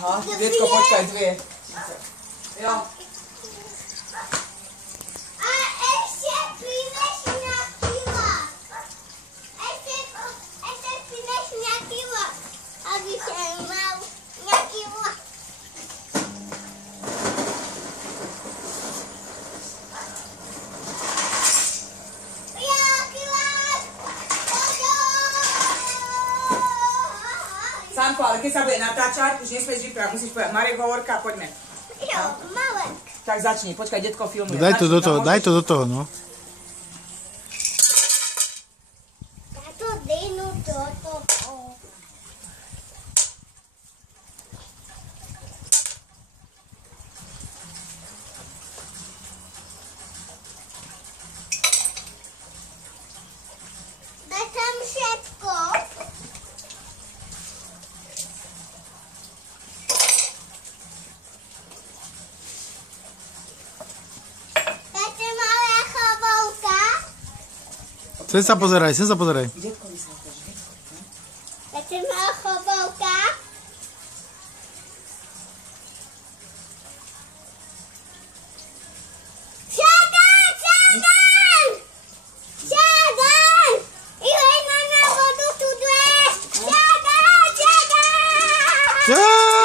Aha, Vietko, počkaj, dvě. Jo. A ještě přineš nějaký lak. Ještě přineš nějaký lak. Aby jsem mal nějaký lak. Sanko, ale keď sa bude natáčať, už nesmieš vyprávať, musíš povedať Marek Hovorka, poďme. Jo, Marek. Tak začni, počkaj, detko filmuje. Daj to do toho, no. Táto dejnu toto. Daj tam všetko. Dáte malé chovovka. Sem sa pozeraj. Detko vysvetľa, že detko. Dáte malé chovovka. Siadaj! Ile na vodu tu dve! Siadaj! Čo?